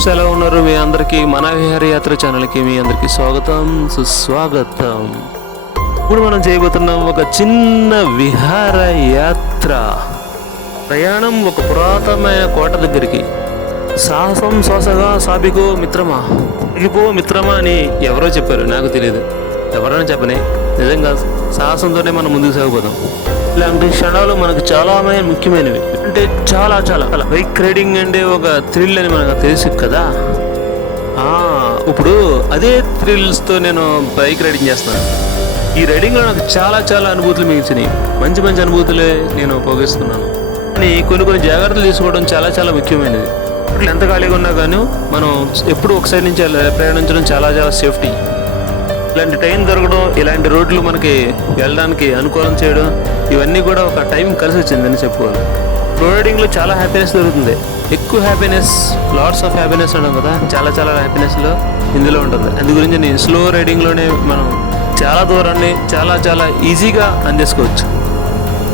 Friends, ఎలా ఉన్నారు? మీ అందరికీ మన విహారయాత్ర ఛానల్కి మీ అందరికీ స్వాగతం, సుస్వాగతం. ఇప్పుడు మనం చేయబోతున్నాం ఒక చిన్న విహారయాత్ర ప్రయాణం. ఒక పురాతనమైన కోట దగ్గరికి. సాహసం శ్వాసగా సాబిగో మిత్రమా, సాగిపో మిత్రమా అని ఎవరో చెప్పారు, నాకు తెలియదు. ఎవరైనా చెప్పని, నిజంగా సాహసంతోనే మనం ముందుకు సాగిపోతాం. ఇలాంటి క్షణాలు మనకు చాలా ముఖ్యమైనవి. అంటే చాలా చాలా బైక్ రైడింగ్ అంటే ఒక థ్రిల్ అని మనకు తెలుసు కదా. ఇప్పుడు అదే థ్రిల్స్తో నేను బైక్ రైడింగ్ చేస్తున్నాను. ఈ రైడింగ్లో నాకు చాలా చాలా అనుభూతులు మిగిల్చినాయి. మంచి మంచి అనుభూతులే నేను పోగేస్తున్నాను. కానీ కొన్ని జాగ్రత్తలు తీసుకోవడం చాలా చాలా ముఖ్యమైనది. ఇప్పుడు ఎంత ఖాళీగా ఉన్నా కానీ మనం ఎప్పుడు ఒక సైడ్ నుంచి ప్రయాణించడం చాలా చాలా సేఫ్టీ. ఇలాంటి టైం దొరకడం, ఇలాంటి రోడ్లు మనకి వెళ్ళడానికి అనుకూలం చేయడం, ఇవన్నీ కూడా ఒక టైం కలిసి వచ్చిందని చెప్పుకోవాలి. రైడింగ్లో చాలా హ్యాపీనెస్ దొరుకుతుంది. ఎక్కువ హ్యాపీనెస్, లాట్స్ ఆఫ్ హ్యాపీనెస్ ఉండడం కదా, చాలా చాలా హ్యాపీనెస్లో ఇందులో ఉంటుంది. అందు గురించి నేను స్లో రైడింగ్లోనే మనం చాలా దూరాన్ని చాలా చాలా ఈజీగా అందేసుకోవచ్చు.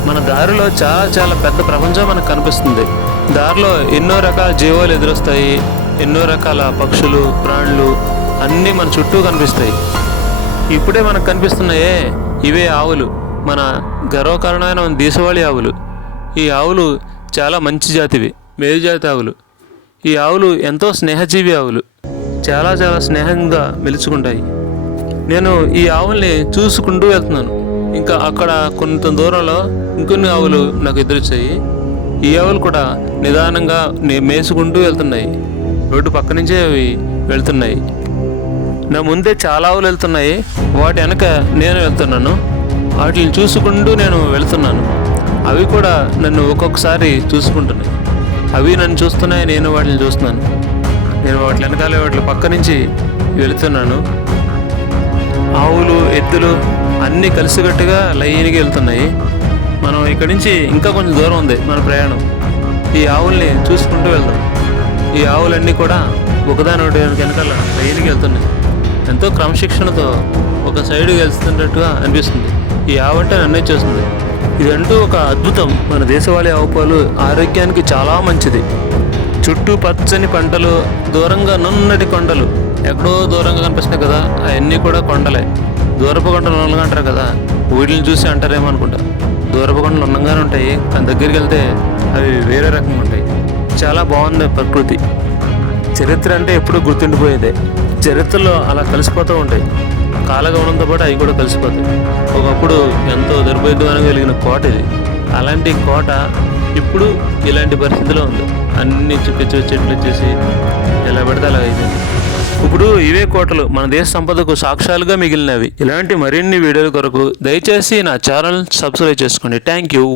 మన దారిలో చాలా చాలా పెద్ద ప్రపంచం మనకు కనిపిస్తుంది. దారిలో ఎన్నో రకాల జీవాలు ఎదురొస్తాయి, ఎన్నో రకాల పక్షులు, ప్రాణులు అన్నీ మన చుట్టూ కనిపిస్తాయి. ఇప్పుడే మనకు కనిపిస్తున్నాయే, ఇవే ఆవులు, మన గర్వకారణమైన మన దేశవాళీ ఆవులు. ఈ ఆవులు చాలా మంచి జాతివి, మేలుజాతి ఆవులు. ఈ ఆవులు ఎంతో స్నేహజీవి ఆవులు, చాలా చాలా స్నేహంగా మెలుచుకుంటాయి. నేను ఈ ఆవుల్ని చూసుకుంటూ వెళ్తున్నాను. ఇంకా అక్కడ కొంత దూరంలో ఇంకొన్ని ఆవులు నాకు ఎదురొచ్చాయి. ఈ ఆవులు కూడా నిదానంగా మేసుకుంటూ వెళ్తున్నాయి. రోడ్డు పక్క నుంచే అవి వెళ్తున్నాయి. నా ముందే చాలా ఆవులు వెళ్తున్నాయి, వాటి వెనక నేను వెళ్తున్నాను. వాటిని చూసుకుంటూ నేను వెళ్తున్నాను. అవి కూడా నన్ను ఒక్కొక్కసారి చూసుకుంటున్నాయి. అవి నన్ను చూస్తున్నాయి, నేను వాటిని చూస్తున్నాను. నేను వాటి వెనకాలే వాటి పక్క నుంచి వెళుతున్నాను. ఆవులు, ఎద్దులు అన్నీ కలిసికట్టుగా లైన్గా వెళ్తున్నాయి. మనం ఇక్కడి నుంచి ఇంకా కొంచెం దూరం ఉంది మన ప్రయాణం. ఈ ఆవుల్ని చూసుకుంటూ వెళ్తాం. ఈ ఆవులన్నీ కూడా ఒకదాని ఒకటి వెనకాల లైన్గా వెళ్తున్నాయి. ఎంతో క్రమశిక్షణతో ఒక సైడ్కి వెళ్తున్నట్టుగా అనిపిస్తుంది. ఈ ఆవు అంటే నన్నే చేస్తుంది. ఇదంటూ ఒక అద్భుతం. మన దేశవాళీ ఆవు పాలు ఆరోగ్యానికి చాలా మంచిది. చుట్టూ పచ్చని పంటలు, దూరంగా నున్నటి కొండలు, ఎక్కడో దూరంగా కనిపిస్తున్నాయి కదా, అవన్నీ కూడా కొండలే. దూరపు కొండలు నున్నగా అంటారు కదా, వీటిని చూసి అంటారేమో అనుకుంటా. దూరపు కొండలు నున్నగానే ఉంటాయి, కానీ దగ్గరికి వెళ్తే అవి వేరే రకంగా ఉంటాయి. చాలా బాగుంది ప్రకృతి. చరిత్ర అంటే ఎప్పుడూ గుర్తుండిపోయేదే. చరిత్రలో అలా కలిసిపోతూ ఉంటాయి. కాలగమనంతో పాటు అవి కూడా కలిసిపోతాయి. ఒకప్పుడు ఎంతో దుర్భేద్యమైన కలిగిన కోట ఇది. అలాంటి కోట ఇప్పుడు ఇలాంటి పరిస్థితిలో ఉంది. అన్ని చెట్లు వచ్చేసి ఎలా పడితే అలా అయిపోయింది. ఇప్పుడు ఇవే కోటలు మన దేశ సంపదకు సాక్ష్యాలుగా మిగిలినవి. ఇలాంటి మరిన్ని వీడియోల కొరకు దయచేసి నా ఛానల్ సబ్స్క్రైబ్ చేసుకోండి. Thank you.